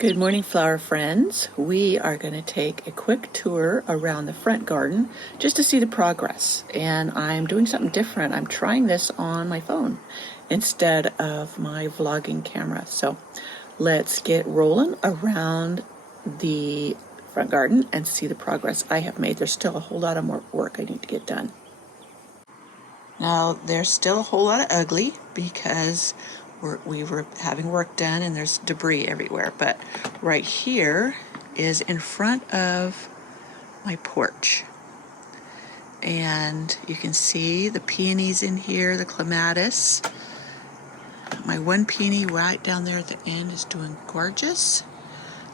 Good morning, flower friends. We are going to take a quick tour around the front garden just to see the progress. And I'm doing something different. I'm trying this on my phone instead of my vlogging camera. So let's get rolling around the front garden and see the progress I have made. There's still a whole lot of more work I need to get done. Now, there's still a whole lot of ugly because we were having work done and there's debris everywhere. But right here is in front of my porch. And you can see the peonies in here, the clematis. My one peony right down there at the end is doing gorgeous.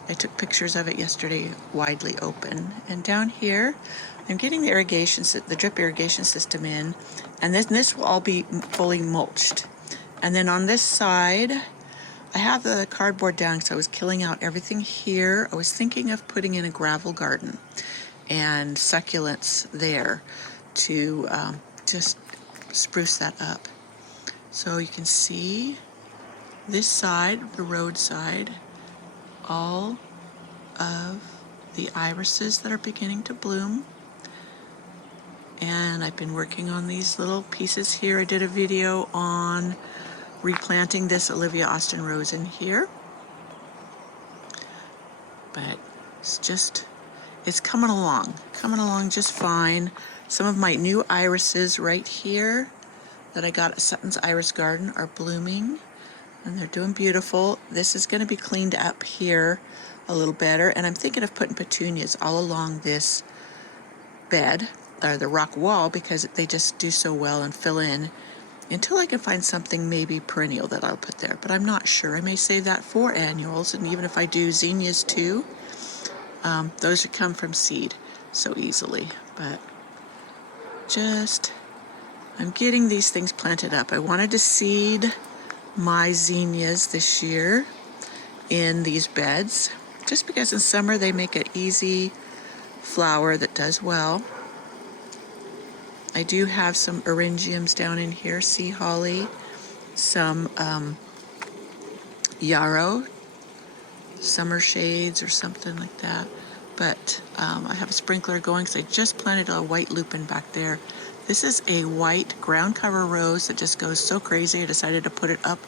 I took pictures of it yesterday, widely open. And down here, I'm getting the drip irrigation system in, and this will all be fully mulched. And then on this side, I have the cardboard down because I was killing out everything here. I was thinking of putting in a gravel garden and succulents there to just spruce that up. So you can see this side, the road side, all of the irises that are beginning to bloom. And I've been working on these little pieces here. I did a video on replanting this Olivia Austin rose in here. But it's coming along just fine. Some of my new irises right here that I got at Sutton's Iris Garden are blooming, and they're doing beautiful. This is going to be cleaned up here a little better, and I'm thinking of putting petunias all along this bed, or the rock wall, because they just do so well and fill in until I can find something maybe perennial that I'll put there. But I'm not sure. I may save that for annuals, and even if I do zinnias too, those would come from seed so easily. But I'm getting these things planted up. I wanted to seed my zinnias this year in these beds, just because in summer they make an easy flower that does well. I do have some eryngiums down in here, sea holly, some yarrow, summer shades or something like that. But I have a sprinkler going because I just planted a white lupin back there. This is a white ground cover rose that just goes so crazy. I decided to put it up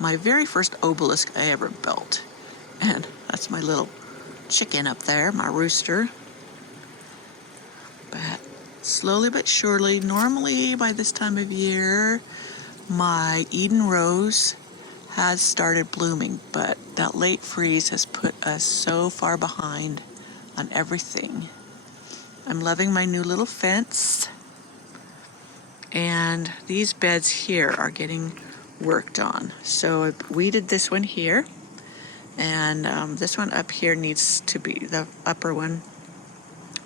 my very first obelisk I ever built. And that's my little chicken up there, my rooster. But slowly but surely, normally by this time of year, my Eden rose has started blooming, but that late freeze has put us so far behind on everything. I'm loving my new little fence, and these beds here are getting worked on. So I weeded this one here, and this one up here needs to be, the upper one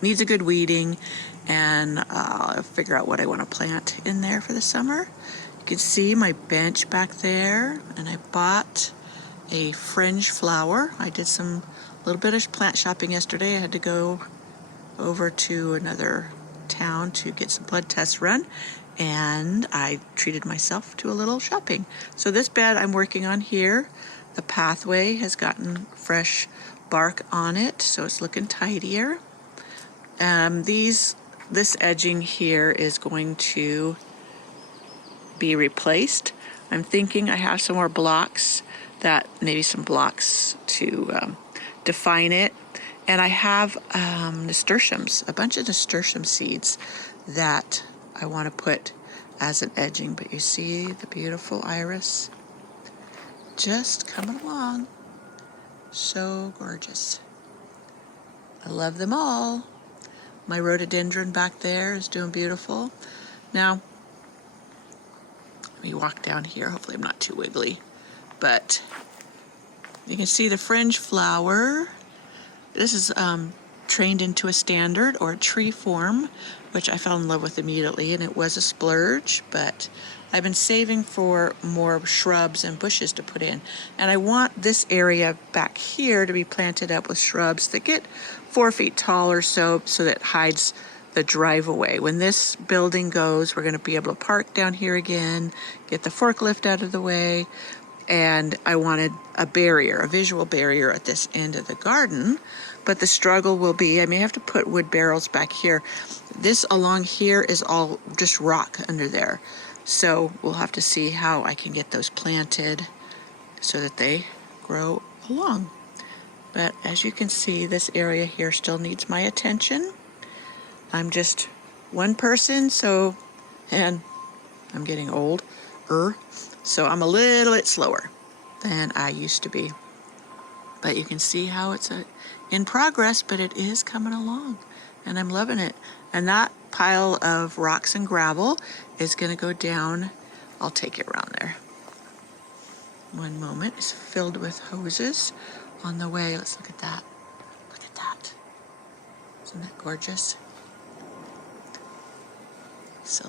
needs a good weeding, and I'll figure out what I want to plant in there for the summer. You can see my bench back there, and I bought a fringe flower. I did some little bit of plant shopping yesterday. I had to go over to another town to get some blood tests run, and I treated myself to a little shopping. So this bed I'm working on here, the pathway has gotten fresh bark on it, so it's looking tidier. This edging here is going to be replaced. I'm thinking I have some more blocks, maybe some blocks to define it. And I have nasturtiums, a bunch of nasturtium seeds that I want to put as an edging. But you see the beautiful iris just coming along. So gorgeous. I love them all. My rhododendron back there is doing beautiful. Now, let me walk down here. Hopefully I'm not too wiggly. But you can see the fringe flower. This is trained into a standard or a tree form, which I fell in love with immediately, and it was a splurge, but I've been saving for more shrubs and bushes to put in. And I want this area back here to be planted up with shrubs that get 4 feet tall or so that it hides the driveway. When this building goes, we're going to be able to park down here again, get the forklift out of the way, and I wanted a barrier, a visual barrier at this end of the garden. But the struggle will be, I may have to put wood barrels back here. This along here is all just rock under there. So we'll have to see how I can get those planted so that they grow along. But as you can see, this area here still needs my attention. I'm just one person, and I'm getting old, so I'm a little bit slower than I used to be. But you can see how it's in progress, but it is coming along, and I'm loving it. And that pile of rocks and gravel is going to go down. I'll take it around there. One moment. It's filled with hoses on the way. Let's look at that. Look at that. Isn't that gorgeous? So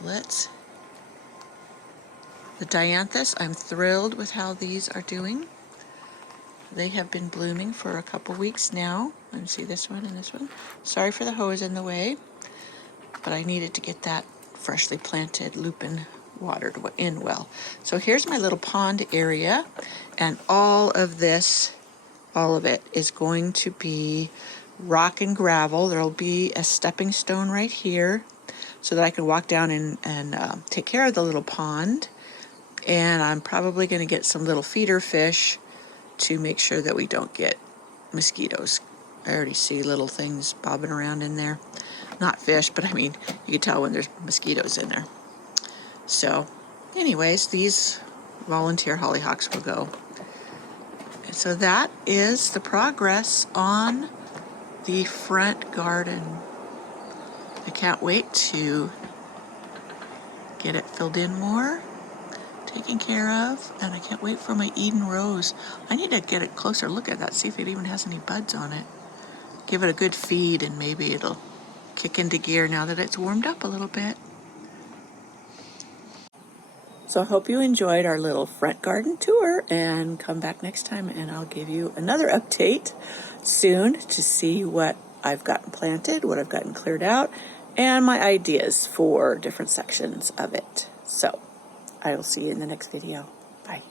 the dianthus, I'm thrilled with how these are doing. They have been blooming for a couple weeks now. Let me see this one and this one. Sorry for the hose in the way, but I needed to get that freshly planted lupin watered in well. So here's my little pond area, and all of it is going to be rock and gravel. There'll be a stepping stone right here so that I can walk down and take care of the little pond. And I'm probably going to get some little feeder fish to make sure that we don't get mosquitoes. I already see little things bobbing around in there. Not fish, but I mean, you can tell when there's mosquitoes in there. So, anyways, these volunteer hollyhocks will go. And so that is the progress on the front garden. I can't wait to get it filled in more, taken care of, and I can't wait for my Eden rose. I need to get a closer look at that, see if it even has any buds on it. Give it a good feed and maybe it'll kick into gear now that it's warmed up a little bit. So I hope you enjoyed our little front garden tour, and come back next time and I'll give you another update soon to see what I've gotten planted, what I've gotten cleared out, and my ideas for different sections of it. So I will see you in the next video. Bye.